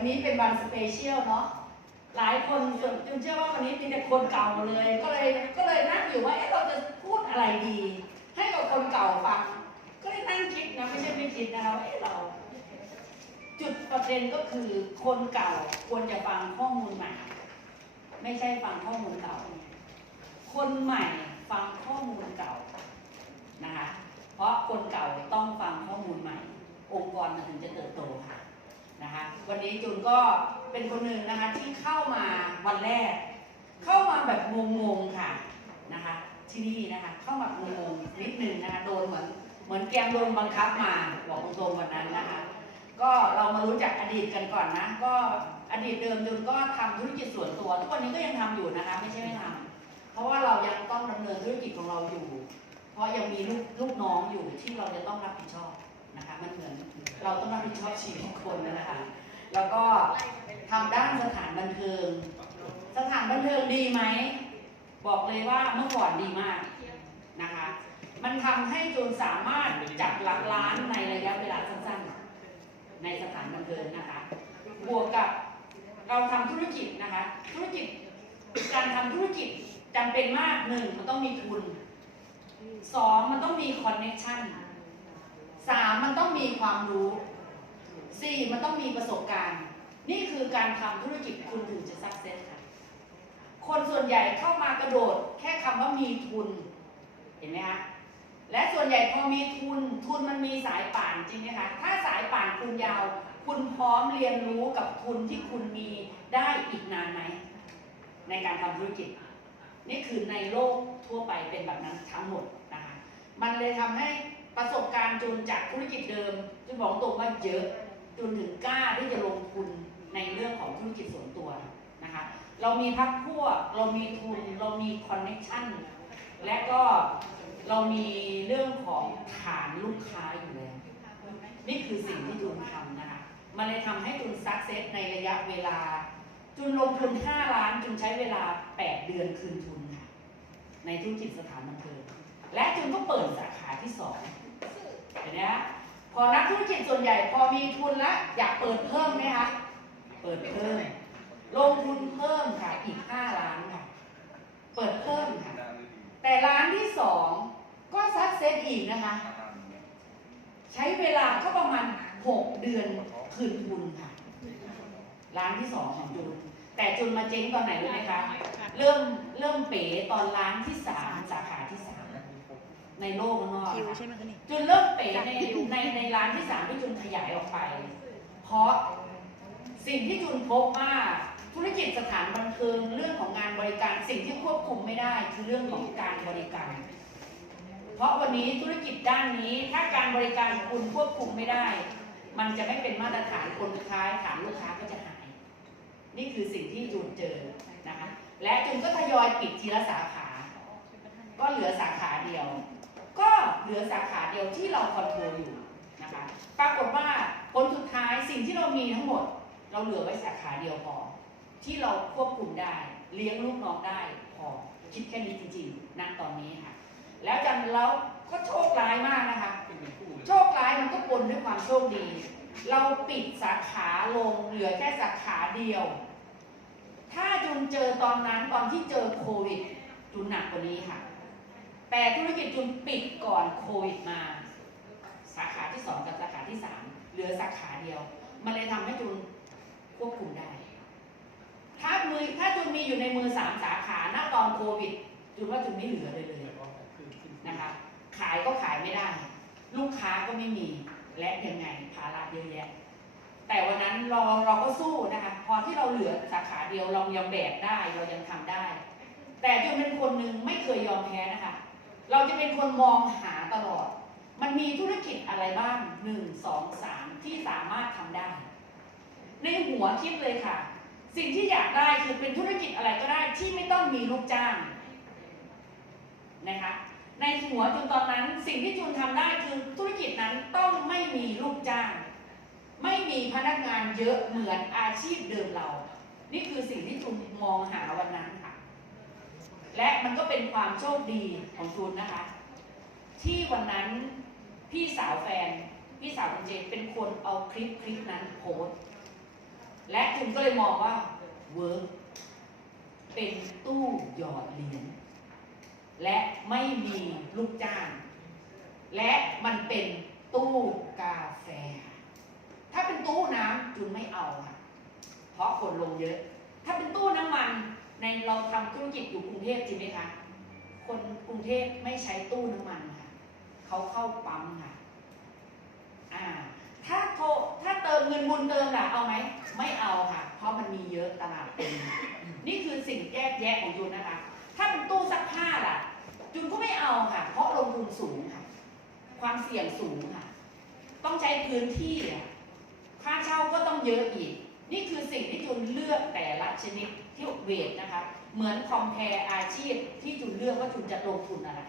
วันนี้เป็นวันสเปเชียลเนาะหลายคนส่วนจุนเชื่อว่าวันนี้มีแต่คนเก่าเลย ก็เลยก็เลยนั่งอยู่ว่าเอ๊ะเราจะพูดอะไรดี ให้กับคนเก่าฟัง ก็เลยนั่งคิดนะไม่ใช่ไม่คิดนะคะว่าเอ๊ะเรา จุดประเด็นก็คือคนเก่าควรจะฟังข้อมูลใหม่ ไม่ใช่ฟังข้อมูลเก่า คนใหม่ฟังข้อมูลเก่านะคะเพราะคนเก่าต้องฟังข้อมูลใหม่ องค์กรมันถึงจะเติบโตค่ะ นะคะวันนี้จุนก็เป็นคนหนึ่งนะคะที่เข้ามาวันแรก เข้ามาแบบงงๆค่ะนะคะที่นี่นะคะเข้ามา งงๆนิดนึงนะคะโดนเหมือนเหมือนแกมโดนบังคับมาบอกตรงๆวันนั้นนะคะ ก็เรามารู้จักอดีตกันก่อนนะ ก็อดีตเดิมจุนก็ทำธุรกิจส่วนตัวทุกวันนี้ก็ยังทำอยู่นะคะไม่ใช่ไม่ทำเพราะว่าเรายังต้องดำเนินธุรกิจของเราอยู่ เพราะยังมีลูกลูกน้องอยู่ที่เราจะต้องรับผิดชอบ นะคะมันเหมือนเราต้องรับผิดชอบชีวิตคนนะคะ แล้วก็ทำด้านสถานบันเทิง สถานบันเทิงดีไหม บอกเลยว่าเมื่อก่อนดีมากนะคะ มันทำให้จูนสามารถจับหลักล้านในระยะเวลาสั้นๆ ในสถานบันเทิงนะคะ บวกกับเราทำธุรกิจนะคะ ธุรกิจการทำธุรกิจจำเป็นมากหนึ่งมันต้องมีทุนสองมันต้องมีคอนเน็ชัน สามมันต้องมีความรู้สี่มันต้องมีประสบการณ์ นี่คือการทำธุรกิจคุณถึงจะสักเซสค่ะ คนส่วนใหญ่เข้ามากระโดดแค่คำว่ามีทุน เห็นไหมคะและส่วนใหญ่พอมีทุนทุนมันมีสายป่านจริงไหมคะถ้าสายป่านคุณยาว คุณพร้อมเรียนรู้กับทุนที่คุณมีได้อีกนานไหมในการทำธุรกิจ นี่คือในโลกทั่วไปเป็นแบบนั้นทั้งหมดนะคะมันเลยทำให้ ประสบการณ์จูนจากธุรกิจเดิมจูนบอกตรงว่าเยอะจูนถึงกล้าที่จะลงทุนในเรื่องของธุรกิจส่วนตัวนะคะเรามีพักพวกเรามีทุนเรามีคอนเน็ชันและก็เรามีเรื่องของฐานลูกค้าอยู่แล้ว นี่คือสิ่งที่จูนทำนะคะมันเลยทำให้จูนซักเซสในระยะเวลาจูนลงทุน 5 ล้านจูนใช้เวลา 8 เดือนคืนทุนค่ะในธุรกิจสถานบันเทิง และจูนก็เปิดสาขาที่2เห็นไหมคะพอนักธุรกิจส่วนใหญ่พอมีทุนแล้วอยากเปิดเพิ่มไหมคะเปิดเพิ่ม ลงทุนเพิ่มค่ะอีก5ล้านค่ะ เปิดเพิ่มค่ะ แต่ร้านที่สองก็ซักเซสอีกนะคะ ใช้เวลาก็ประมาณ6เดือนคืนทุนค่ะ ร้านที่สองของจุนแต่จุนมาเจ๊งตอนไหนรู้ไหมคะ เริ่มเริ่มเป๋ตอนร้านที่สามสาขา ในโลกข้างนอกคิวค่ะใช่ไหมคะนี่จุนเริ่มเป๋ในในในร้านที่สามที่จุนขยายออกไป เพราะสิ่งที่จุนพบว่าธุรกิจสถานบันเทิงเรื่องของงานบริการสิ่งที่ควบคุมไม่ได้คือเรื่องของการบริการ เพราะวันนี้ธุรกิจด้านนี้ถ้าการบริการคุณควบคุมไม่ได้ มันจะไม่เป็นมาตรฐานคนสุดท้ายฐานลูกค้าก็จะหาย นี่คือสิ่งที่จุนเจอนะคะและจุนก็ทยอยปิดทีละสาขา ก็เหลือสาขาเดียว ก็เหลือสาขาเดียวที่เราคอนโทรลอยู่นะคะปรากฏว่าผลสุดท้ายสิ่งที่เรามีทั้งหมด เราเหลือไว้สาขาเดียวพอ ที่เราควบคุมได้ เลี้ยงลูกน้องได้พอคิดแค่นี้จริงๆณตอนนี้ค่ะ แล้วจันแล้วก็โชคร้ายมากนะคะ โชคร้ายมันก็ปนด้วยความโชคดี เราปิดสาขาลงเหลือแค่สาขาเดียว ถ้าจุนเจอตอนนั้นตอนที่เจอโควิดจุนหนักกว่านี้ค่ะ แต่ธุรกิจจุนปิดก่อนโควิดมา สาขาที่สองกับสาขาที่สามเหลือสาขาเดียว มันเลยทำให้จุนควบคุมได้ ถ้ามือถ้าจุนมีอยู่ในมือสามสาขาณตอนโควิดจุนว่าจุนไม่เหลือเลยเลยนะคะ ขายก็ขายไม่ได้ ลูกค้าก็ไม่มีและยังไงภาระเยอะแยะ แต่วันนั้นเราเราก็สู้นะคะ พอที่เราเหลือสาขาเดียวเรายังแบกได้เรายังทำได้ แต่จุนเป็นคนหนึ่งไม่เคยยอมแพ้นะคะ เราจะเป็นคนมองหาตลอด มันมีธุรกิจอะไรบ้างหนึ่งสองสามที่สามารถทำได้ ในหัวคิดเลยค่ะ สิ่งที่อยากได้คือเป็นธุรกิจอะไรก็ได้ที่ไม่ต้องมีลูกจ้างนะคะในหัวจุนตอนนั้นสิ่งที่จุนทำได้คือธุรกิจนั้นต้องไม่มีลูกจ้าง ไม่มีพนักงานเยอะเหมือนอาชีพเดิมเรา นี่คือสิ่งที่จุนมองหาวันนั้นค่ะ และ มันก็เป็นความโชคดีของจุนนะคะ ที่วันนั้นพี่สาวแฟน พี่สาวคุณเจนเป็นคนเอาคลิปคลิปนั้นโพสต์และจุนก็เลยมองว่าเวิร์กเป็นตู้หยอดเหรียญและไม่มีลูกจ้าง และมันเป็นตู้กาแฟ ถ้าเป็นตู้น้ำจุนไม่เอาค่ะเพราะคนลงเยอะ ถ้าเป็นตู้น้ำมันในเราทำธุร กิจอยู่กรุงเทพจริงไหมคะ คนกรุงเทพไม่ใช้ตู้น้ำมันค่ะ เขาเข้าปั๊มค่ะ อ่า ถ้าโทรถ้าเติมเงินบุญเติมล่ะเอาไหม ไม่เอาค่ะ เพราะมันมีเยอะตลาดเต็ม นี่คือสิ่งแก้แยะของจุนนะคะ ถ้าเป็นตู้ซักผ้าล่ะ จุนก็ไม่เอาค่ะ เพราะลงทุนสูงค่ะ ความเสี่ยงสูงค่ะ ต้องใช้พื้นที่อะค่าเช่าก็ต้องเยอะอีก นี่คือสิ่งที่จุนเลือกแต่ละชนิดที่เวทนะคะ เหมือนคอมเพลอาชีพที่จุนเลือกว่าจุนจะลงทุนอะไร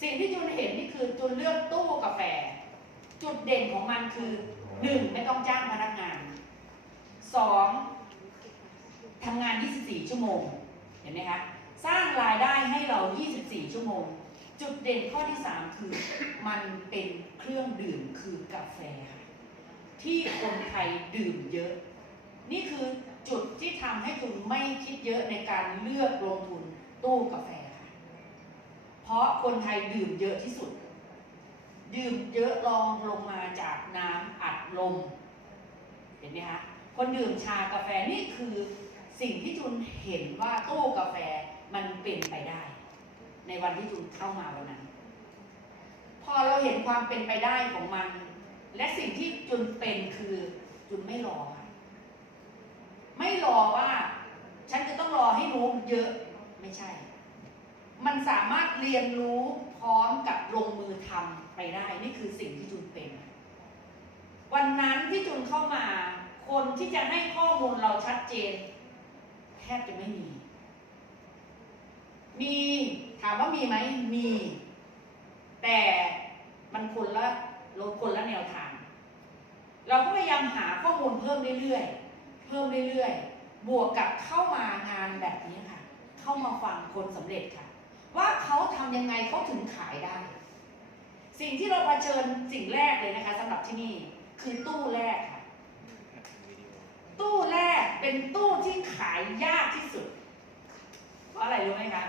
สิ่งที่จุนเห็นนี่คือจุนเลือกตู้กาแฟ จุดเด่นของมันคือหนึ่งไม่ต้องจ้างพนักงานสองทำงาน 24 ชั่วโมง เห็นไหมคะ สร้างรายได้ให้เรา 24 ชั่วโมง จุดเด่นข้อที่ 3 คือ มันเป็นเครื่องดื่มคือกาแฟ ที่คนไทยดื่มเยอะ นี่คือจุดที่ทำให้คุณไม่คิดเยอะในการเลือกลงทุนตู้กาแฟค่ะ เพราะคนไทยดื่มเยอะที่สุด ดื่มเยอะรองลงมาจากน้ำอัดลม เห็นไหมคะ คนดื่มชากาแฟนี่คือสิ่งที่จุนเห็นว่าตู้กาแฟมันเป็นไปได้ ในวันที่จุนเข้ามาวันนั้น พอเราเห็นความเป็นไปได้ของมัน และสิ่งที่จุนเป็นคือจุนไม่รอค่ะไม่รอว่า ฉันจะต้อง รู้เยอะไม่ใช่ มันสามารถเรียนรู้พร้อมกับลงมือทำไปได้ นี่คือสิ่งที่จุนเป็น วันนั้นที่จุนเข้ามา คนที่จะให้ข้อมูลเราชัดเจน แทบจะไม่มี มีถามว่ามีไหมมี แต่มันคนละลดคนละแนวทาง เราก็พยายามหาข้อมูลเพิ่มเรื่อยๆ เพิ่มเรื่อยๆ บวกกับเข้ามางานแบบนี้ค่ะ เข้ามาฟังคนสำเร็จค่ะ ว่าเขาทำยังไงเขาถึงขายได้ สิ่งที่เราเผชิญสิ่งแรกเลยนะคะสำหรับที่นี่คือตู้แรกค่ะ ตู้แรกเป็นตู้ที่ขายยากที่สุด เพราะอะไรรู้ไหมคะ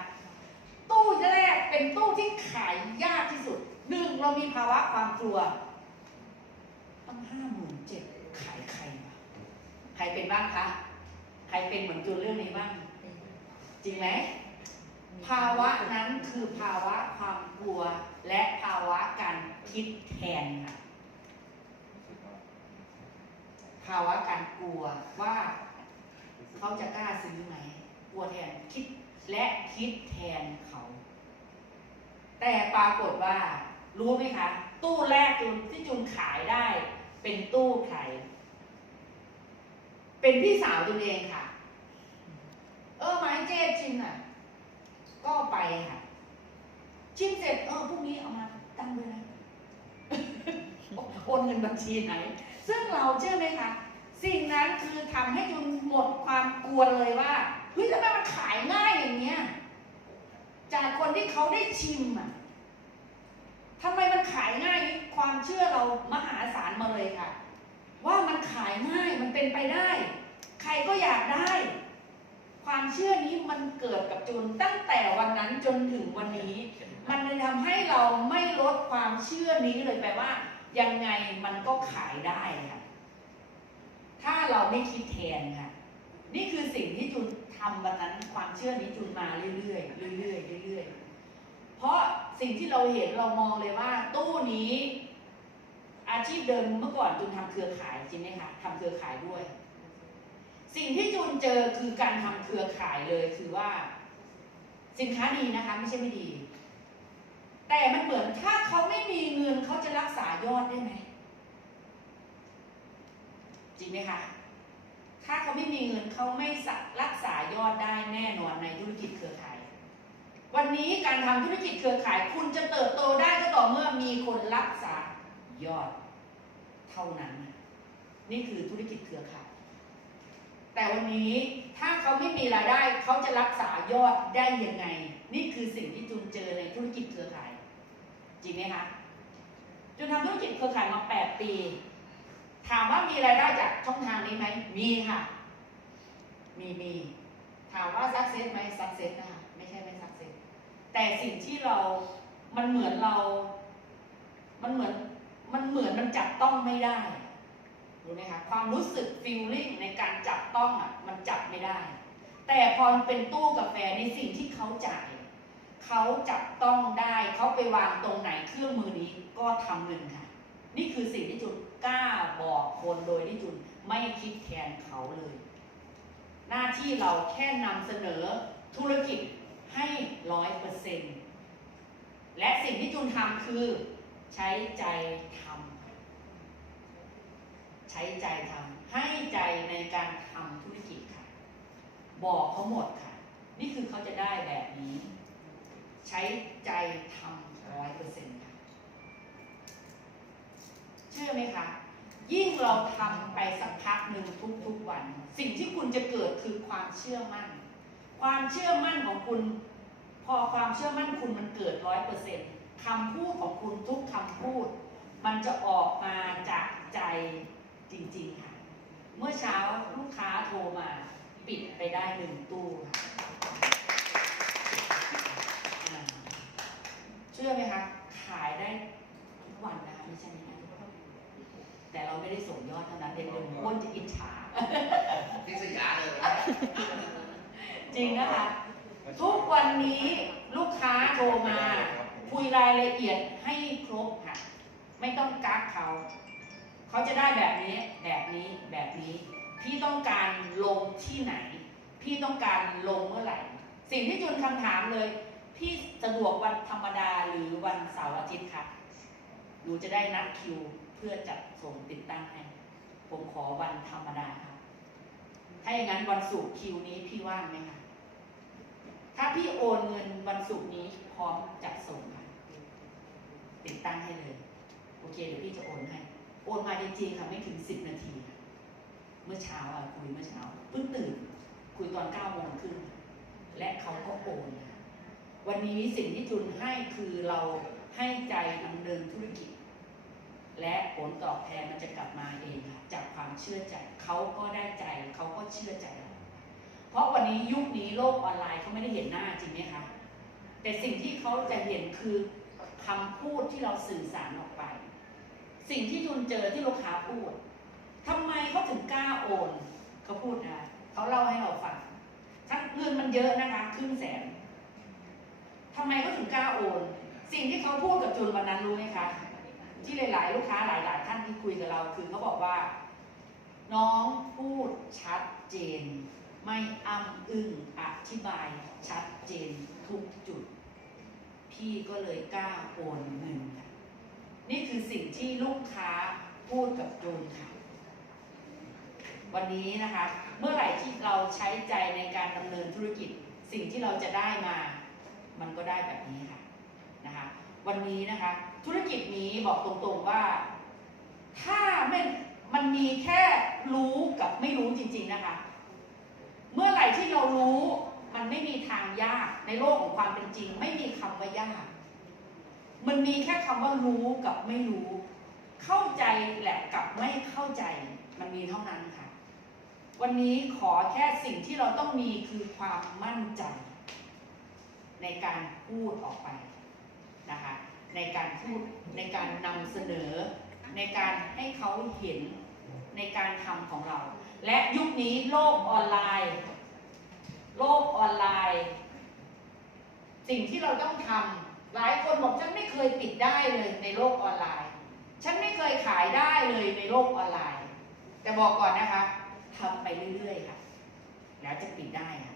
ตู้แรกเป็นตู้ที่ขายยากที่สุดหนึ่งเรามีภาวะความกลัวตั้งห้าหมื่นเจ็ดขายใครวะใครเป็นบ้างคะ รเป็นเหมือนจุนเรื่องนี้บ้าง จริงไหมภาวะนั้นคือภาวะความกลัวและภาวะการคิดแทนค่ะภาวะการกลัวว่าเขาจะกล้าซื้อไหมกลัวแทนคิดและคิดแทนเขา แต่ปรากฏว่า รู้ไหมคะ ตู้แรกจุนที่จุนขายได้ เป็นตู้ใคร เป็นพี่สาวจุนเองค่ะ เออไม้เจ๊ชิมน่ะ ก็ไปค่ะชิมเสร็จเออพรุ่งนี้เอามาตั้งด้วยนะโอนเงินบัญชีไหน ซึ่งเราเชื่อไหมคะสิ่งนั้นคือทำให้จุนหมดความกลัวเลยว่าเฮ้ยทำไมมันขายง่ายอย่างเงี้ยจากคนที่เขาได้ชิมอะทำไมมันขายง่ายความเชื่อเรามหาศาลมาเลยค่ะ ว่ามันขายง่าย เป็นไปได้ ใครก็อยากได้ ความเชื่อนี้มันเกิดกับจุนตั้งแต่วันนั้นจนถึงวันนี้ มันเลยทำให้เราไม่ลดความเชื่อนี้เลยแปลว่า ยังไงมันก็ขายได้ค่ะ ถ้าเราไม่คิดแทนค่ะ นี่คือสิ่งที่จุนทำวันนั้นความเชื่อนี้จุนมาเรื่อยๆเรื่อยๆเรื่อยๆเพราะสิ่งที่เราเห็นเรามองเลยว่า ตู้นี้ อาชีพเดิมเมื่อก่อนจุนทำเครือข่ายจริงไหมคะทำเครือข่ายด้วย สิ่งที่จุนเจอคือการทำเครือข่ายเลยคือว่า สินค้าดีนะคะ ไม่ใช่ไม่ดี แต่มันเหมือนถ้าเขาไม่มีเงินเขาจะรักษายอดได้ไหมจริงไหมคะถ้าเขาไม่มีเงินเขาไม่รักษายอดได้แน่นอนในธุรกิจเครือข่าย วันนี้การทำธุรกิจเครือข่าย คุณจะเติบโตได้ก็ต่อเมื่อมีคนรักษา ยอดเท่านั้น นี่คือธุรกิจเครือข่ายแต่วันนี้ถ้าเขาไม่มีรายได้เขาจะรักษายอดได้ยังไง นี่คือสิ่งที่จุนเจอในธุรกิจเครือข่าย จริงไหมคะจุนทำธุรกิจเครือข่ายมา 8 ปี ถามว่ามีรายได้จากช่องทางนี้ไหมมีค่ะ มีมีถามว่าสักเซสไหมสักเซสนะคะไม่ใช่ไม่สักเซสแต่สิ่งที่เรา มันเหมือนเรา มันเหมือน มันเหมือนมันจับต้องไม่ได้รู้ไหมคะความรู้สึก feeling ในการจับต้องอะมันจับไม่ได้ แต่พอเป็นตู้กาแฟในสิ่งที่เขาจ่ายเขาจับต้องได้เขาไปวางตรงไหนเครื่องมือนี้ก็ทำเงินค่ะ นี่คือสิ่งที่จุนกล้าบอกคนโดยที่จุนไม่คิดแทนเขาเลย หน้าที่เราแค่นำเสนอธุรกิจให้ร้อยเปอร์เซ็นต์และสิ่งที่จุนทำคือ ใช้ใจทำใช้ใจทำให้ใจในการทำธุรกิจค่ะ บอกเขาหมดค่ะ นี่คือเขาจะได้แบบนี้ ใช้ใจทำร้อยเปอร์เซ็นต์ค่ะ เชื่อไหมคะยิ่งเราทำไปสักพักหนึ่งทุกๆวัน สิ่งที่คุณจะเกิดคือความเชื่อมั่น ความเชื่อมั่นของคุณ พอความเชื่อมั่นคุณมันเกิดร้อยเปอร์เซ็นต์ คำพูดของคุณทุกคำพูด มันจะออกมาจากใจจริงๆค่ะ เมื่อเช้าลูกค้าโทรมาปิดไปได้หนึ่งตู้ค่ะอ่าเชื่อไหมคะ ขายได้ทุกวันนะคะไม่ใช่ไหมคะแต่เราไม่ได้ส่งยอดเท่านั้นเองเดี๋ยวคนจะอิจฉาพิษยาเลยจริงนะคะ ทุกวันนี้ลูกค้าโทรมา คุยรายละเอียดให้ครบค่ะ ไม่ต้องกักเขา เขาจะได้แบบนี้ แบบนี้ แบบนี้ พี่ต้องการลงที่ไหน พี่ต้องการลงเมื่อไหร่ สิ่งที่จุนคำถามเลย พี่สะดวกวันธรรมดาหรือวันเสาร์อาทิตย์คะหนูจะได้นัดคิวเพื่อจัดส่งติดตั้งให้ ผมขอวันธรรมดาครับ ถ้าอย่างนั้นวันศุกร์คิวนี้พี่ว่างไหมคะ ถ้าพี่โอนเงินวันศุกร์นี้พร้อมจัดส่ง ติดตั้งให้เลย โอเคเดี๋ยวพี่จะโอนให้ โอนมาจริงๆค่ะไม่ถึงสิบนาที เมื่อเช้าอะคุยเมื่อเช้าเพิ่งตื่น คุยตอนเก้าโมงครึ่งและเขาก็โอนวันนี้สิ่งที่จุนให้คือเราให้ใจดำเนินธุรกิจ และผลตอบแทนมันจะกลับมาเองค่ะจากความเชื่อใจเขาก็ได้ใจเขาก็เชื่อใจเราเพราะวันนี้ยุคนี้โลกออนไลน์เขาไม่ได้เห็นหน้าจริงไหมคะแต่สิ่งที่เขาจะเห็นคือ คำพูดที่เราสื่อสารออกไป สิ่งที่จุนเจอที่ลูกค้าพูดทำไมเขาถึงกล้าโอนเขาพูดนะเขาเล่าให้เราฟังทั้งเงินมันเยอะนะคะครึ่งแสนทำไมเขาถึงกล้าโอน สิ่งที่เขาพูดกับจุนวันนั้นรู้ไหมคะที่หลาย ๆ ลูกค้าหลาย ๆ ท่านที่คุยกับเรา คือเขาบอกว่า น้องพูดชัดเจน ไม่อ้ำอึ้งอธิบายชัดเจนทุกจุด พี่ก็เลยกล้าโอนเงินค่ะ นี่คือสิ่งที่ลูกค้าพูดกับจูนค่ะ วันนี้นะคะ เมื่อไหร่ที่เราใช้ใจในการดำเนินธุรกิจ สิ่งที่เราจะได้มา มันก็ได้แบบนี้ค่ะนะคะ วันนี้นะคะ ธุรกิจนี้บอกตรงๆว่า ถ้าไม่มันมีแค่รู้กับไม่รู้จริง ๆนะคะ เมื่อไหร่ที่เรารู้ มันไม่มีทางยากในโลกของความเป็นจริง ไม่มีคำว่ายาก มันมีแค่คำว่ารู้กับไม่รู้ เข้าใจแหละกับไม่เข้าใจ มันมีเท่านั้นค่ะ วันนี้ขอแค่สิ่งที่เราต้องมีคือความมั่นใจ ในการพูดออกไปนะคะ ในการพูดในการนำเสนอ ในการให้เขาเห็นในการทำของเรา และยุคนี้โลกออนไลน์ โลกออนไลน์ สิ่งที่เราต้องทำหลายคนบอกฉันไม่เคยปิดได้เลยในโลกออนไลน์ ฉันไม่เคยขายได้เลยในโลกออนไลน์ แต่บอกก่อนนะคะทำไปเรื่อยๆค่ะแล้วจะปิดได้ค่ะ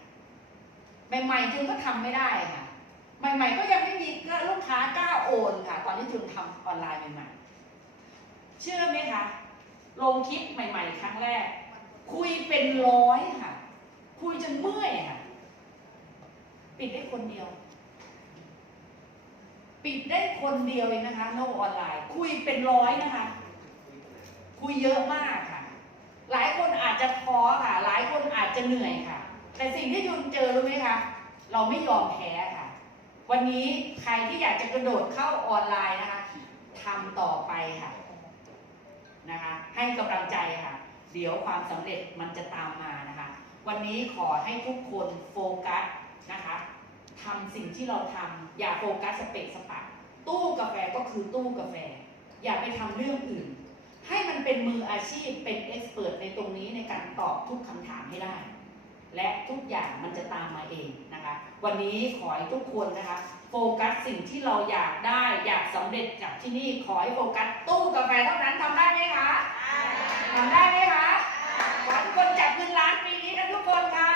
ใหม่ๆจึงก็ทำไม่ได้ค่ะใหม่ ๆ ก็ยังไม่มีลูกค้ากล้าโอนค่ะ ตอนที่จึงทำออนไลน์ใหม่ๆ เชื่อไหมคะ ลงคลิปใหม่ ๆ ครั้งแรก คุยเป็นร้อยค่ะ คุยจนเมื่อยค่ะ ปิดได้คนเดียว ปิดได้คนเดียวเองนะคะโลกออนไลน์ คุยเป็นร้อยนะคะ คุยเยอะมากค่ะ หลายคนอาจจะท้อค่ะ หลายคนอาจจะเหนื่อยค่ะ แต่สิ่งที่ยุนเจอรู้ไหมคะเราไม่ยอมแพ้ค่ะ วันนี้ใครที่อยากจะกระโดดเข้าออนไลน์นะคะทำต่อไปค่ะนะคะ ให้กำลังใจค่ะ เดี๋ยวความสำเร็จมันจะตามมา วันนี้ขอให้ทุกคนโฟกัสนะคะทำสิ่งที่เราทำอย่าโฟกัสสเปกสปะตู้กาแฟก็คือตู้กาแฟ อย่าไปทำเรื่องอื่น ให้มันเป็นมืออาชีพเป็นเอ็กซ์เพรสในตรงนี้ในการตอบทุกคำถามให้ได้ และทุกอย่างมันจะตามมาเองนะคะ วันนี้ขอให้ทุกคนนะคะ โฟกัสสิ่งที่เราอยากได้อยากสำเร็จจากที่นี่ขอให้โฟกัสตู้กาแฟเท่านั้นทำได้ไหมคะทำได้ไหมคะขอทุกคนจับเงินล้านปี pode